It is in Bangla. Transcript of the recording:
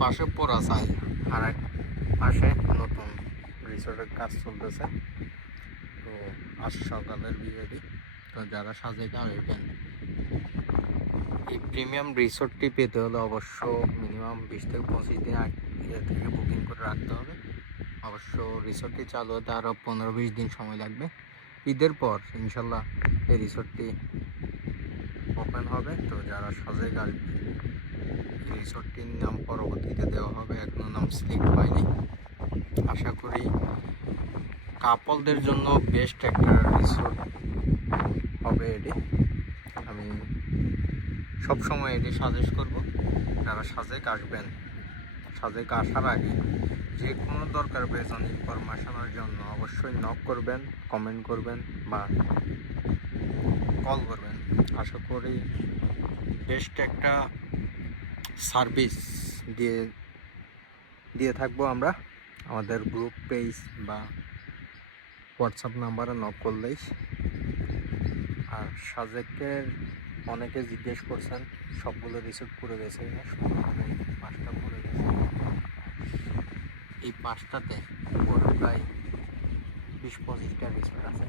পাশে পড়া চাই, আর এক পাশে নতুন রিসোর্টের কাজ চলতেছে। তো আজ সকালের ভিডিওটি, তো যারা সাজেকে আসবেন এই প্রিমিয়াম রিসোর্টটি পেতে হলে অবশ্য মিনিমাম 20 থেকে 25 দিন আগে থেকে বুকিং করে রাখতে হবে। অবশ্য রিসোর্টটি চালু হতে আরও 15-20 দিন সময় লাগবে। ঈদের পর ইনশাল্লাহ এই রিসোর্টটি ওপেন হবে। তো যারা সাজেক আসবে এই রিসোর্টটির নাম পরবর্তীতে দেওয়া হবে, এখনও নাম সিলেক্ট হয়নি। আশা করি কাপলদের জন্য বেস্ট একটা রিসোর্ট হবে এটি। আমি সবসময় এটি সাজেস্ট করব, যারা সাজেক আসবেন সাজেক আসার আগে যে কোনো দরকার প্রয়োজন ইনফরমেশনের জন্য অবশ্যই নক করবেন, কমেন্ট করবেন বা কল করবেন। আশা করি বেস্ট একটা সার্ভিস দিয়ে থাকবো আমরা। আমাদের গ্রুপ পেজ বা হোয়াটসঅ্যাপ নাম্বারে নক করলেই। আর সাজেকের অনেকে জিজ্ঞেস করছেন সবগুলো রিসোর্ট পুরো গেছে কিনা, শুধুমাত্র এই 5টা পুরো গেছে। এই 5টাতে পুরো প্রায় 20-25টা রিসোর্ট আছে।